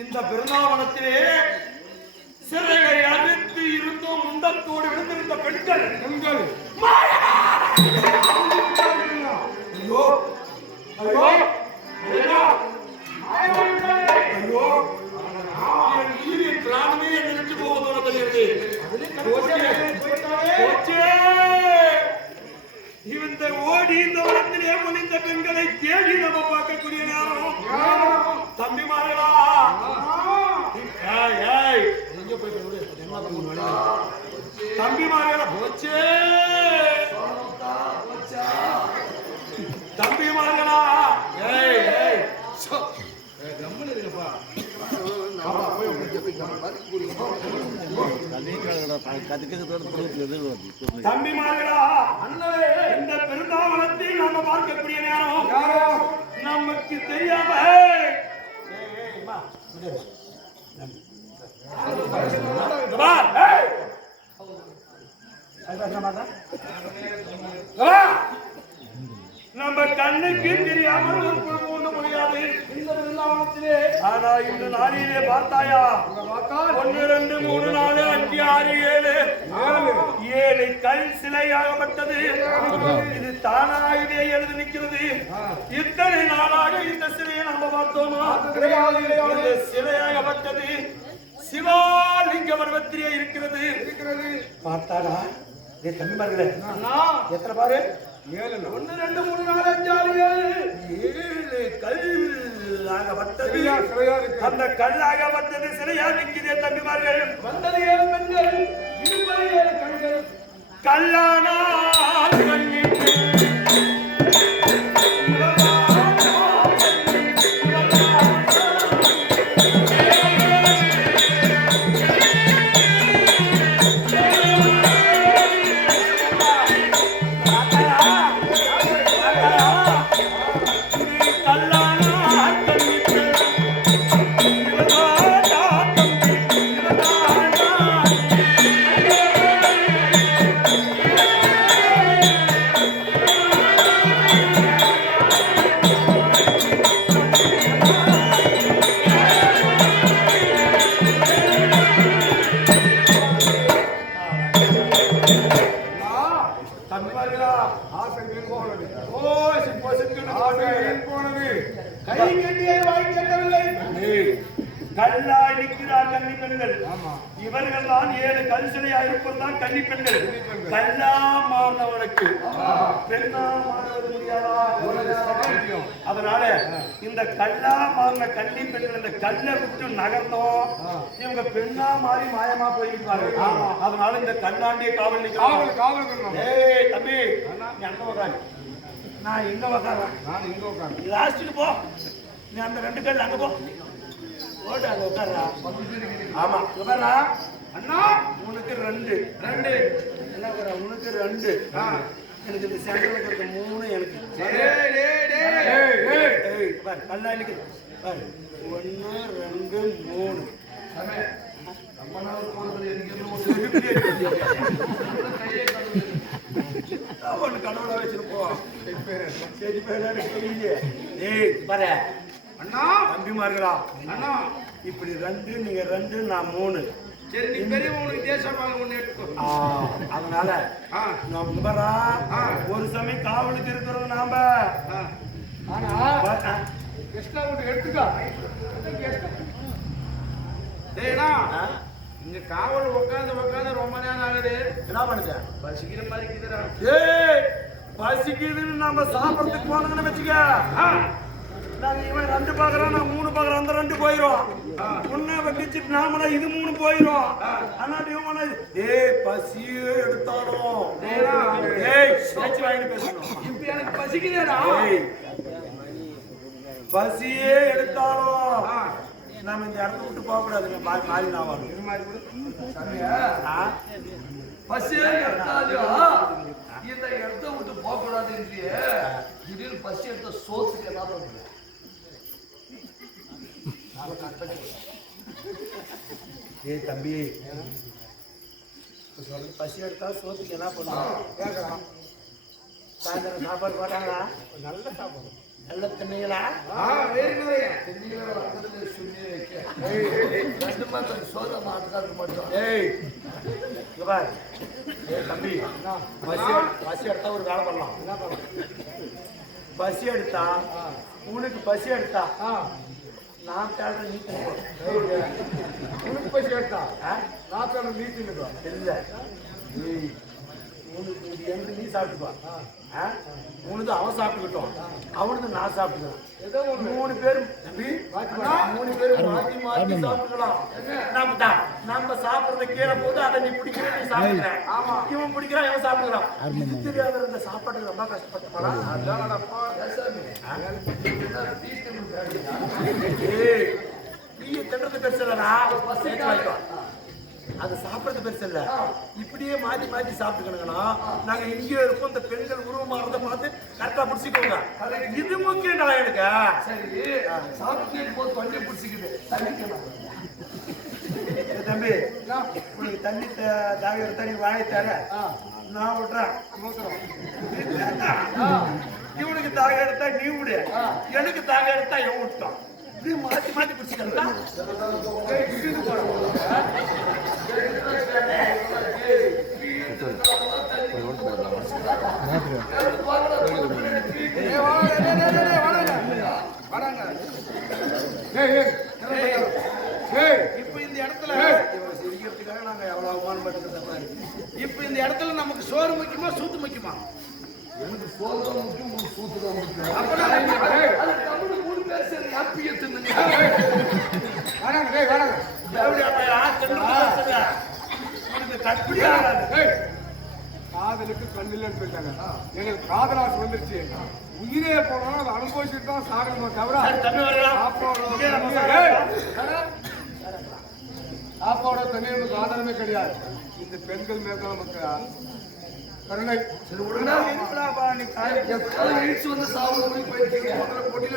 இந்த பிருந்தாவனத்திலே சிறையை அறுத்து இருந்தும் முண்டத்தோடு விழுந்திருந்த பெண்கள் ஐயோ ஐயோ ஐயோ என் உயிரின் பிராணமே என்னை விட்டு போவதோடு தெரிகிறது. இந்த ஓடி இந்த வனத்திலே முனிந்த பெண்களை தேடி நம்ம பார்க்கக்கூடிய நேரம் தம்பிமார்களா தம்பிமார்களா போச்சே தம்பிமார்களா தம்பிமார்களா இந்த பெருந்தாவனத்தில் நாம பார்க்கக்கூடிய நேரம் நமக்கு தெரியாம நம்ம கண்ணுக்கு தெரியாமல் ஒன்று முடியாது. ஆனா இந்த நாளிலே பார்த்தாயா 1 2 3 4 5 6 7 கல் சிலையாகப்பட்டது. இது தானாகவே எழுதி நிற்கிறது. இத்தனை நாளாக இந்த சிலையை நம்ம பார்த்தோமா? இந்த சிலையாகப்பட்டது சிவாலிங்க பருவத்திலே இருக்கிறது. பார்த்தாரா தம்பிமார்களே எத்தனை பாரு 1 2 3 4 5 6 7 கல்லாகப்பட்டது. அந்த கல்லாகப்பட்டது சிலையா நிற்கிறே தம்பிமார்கள். வந்தது 7 பெண்கள், இருப்பது 7 கண்கள். கல்லானா கல்லாய் நிற்கிறார் கன்னி பெண்கள். இவர்கள் தான் 7 கல் சிலையா இருப்பதுதான் கன்னி பெண்கள். கல்லா மாறினவனுக்கு பெண்ணா மாறுவது முடியாதா? அதனால இந்த கல்லா மாறின கன்னி பெண்கள் இந்த கல்லை விட்டு நகர்ந்தோம் இவங்க பெண்ணா மாறி மாயமா போயிருப்பாங்க. அதனால இந்த கல்லாண்டிய காவல் நிற்கிறாங்க. ஏய் தம்பி நீ அங்க உட்காரு, நான் எங்க உட்காரேன்? நான் இங்க உட்காரு. லாஸ்ட்டுக்கு போ, நீ அந்த 2 கல் அங்க போ. ஆமா அண்ணா உனக்கு 2 என்ன உனக்கு 2 எனக்கு இந்த சென்டர்ல இருக்க 3 எனக்கு கல்லா எனக்கு 1 2 3 ஒண்ணு கடவுளா வச்சிருப்போம். சரி பாரு அண்ணா தம்பிமார்களா அண்ணா இப்படி 2 நீங்க 2 நான் 3. சரி நீ பெரியவங்களுக்கு தேசமாக ஒண்ணு எடுத்துக்கோ. அதனால நம்ம ஒரு சமயம் காவலுக்கு இருக்கிறோம் நாம. ஆனா கிருஷ்ணா ஒன்று எடுத்துக்கோ. டேய்டா இங்க காவல் உட்காந்து ரொம்ப நேரம் ஆகுது. என்ன பண்ணுது? பசிக்கிற மாதிரி இருக்குதுடா. ஏய் பசிக்குதுன்னு நம்ம சாப்பிடறதுக்கு போனோம்னு வச்சுக்க. நாங்க இவன் 2 பாக்குறான், நான் 3 பாக்குறேன், அந்த 2 போயிரும். ஒண்ணு வச்சிட்டு நாம இது 3 போயிரும். ஆனா இவன் ஏய் பசியே எடுத்தாலும் ஏய் சேச்சி வாங்கி பேசணும். இப்ப எனக்கு பசிக்குதேடா. பசியே எடுத்தாலும் நாம இந்த இடத்த விட்டு போக கூடாதுங்க. மாறி நான் வரும் இது மாதிரி கூட பசியே எடுத்தாலும் இந்த இடத்த விட்டு போக கூடாது. திடீர்னு பசி எடுத்த சோத்துக்கு என்ன பண்ணுது? ஏய் தம்பி பசி எடுத்தா சோத்துக்கு என்ன பண்ணும்? சாயந்தரம் சாப்பாடு போட்டாங்களா? நல்ல சாப்பாடு. நல்ல தின்னீங்களா? தம்பி பசி எடுத்தா ஒரு வேலை பண்ணலாம். பசி எடுத்தா உனக்கு பசி எடுத்தா நான் தேடுற நீ உனக்கு பசி எடுத்தா நான் தேடுற நீ தின்னுக்கோ. இல்லை உனக்கு எங்க நீ சாப்பிட்டுப்பா. உனது அவன் சாப்பிட்டுக்கிட்டோம், அவனுக்கு நான் சாப்பிட்டுக்கலாம். ஏதோ 3 பேரும் 3 பேரும் மாத்தி மாத்தி சாப்பிட்டுக்கலாம். நம்ம சாப்பிடுறத கீழே போது அதை நீ பிடிக்கிற நீ சாப்பிடுற. இவன் பிடிக்கிறான் இவன் சாப்பிடுறான். இது தெரியாத இந்த சாப்பாட்டுக்கு ரொம்ப கஷ்டப்பட்டா. நீ தின்றது பெருசு இல்லடா, அது சாப்பிடுறது பெருசு இல்ல. இப்படியே மாத்தி மாத்தி சாப்பிட்டுக்கணுங்கன்னா நாங்க எங்கேயோ இருப்போம். இந்த பெண்கள் உருவமாறத பார்த்து கரெக்டா பிடிச்சிக்கோங்க. இது முக்கியம் எனக்கு. சரி சாப்பிட்டு போது தண்ணி பிடிச்சிக்குது. தம்பி உனக்கு தண்ணி தாவி தண்ணி வாங்கி தர நான் விடுறேன். இவனுக்கு தாக எடுத்தா நீ விடு, எனக்கு தாக எடுத்தா இவன் விட்டான். இப்படி மாத்தி மாத்தி பிடிச்சிக்கிறதா? இப்ப இந்த இடத்துல சிரிக்கிறதுக்காக நாங்க எவ்வளவு அவமானப்பட்டு. இப்ப இந்த இடத்துல நமக்கு சோறு முக்கியமா சூத்து முக்கியமா? எனக்கு சோறு தான் முக்கியம், உங்களுக்கு சூத்து தான் முக்கியம். காதலுக்கு கண்ணில் போயிட்டாங்க. எங்களுக்கு காதலாசு வந்துருச்சு. உயிரே போனாலும் அதை அனுபவிச்சுட்டு தான் சாகணுமா தவிர சாப்பாவோட தண்ணீருக்கு ஆதாரமே கிடையாது. இந்த பெண்கள் மேல நமக்கு கருணை. வந்து சாப்பிட போட்டியில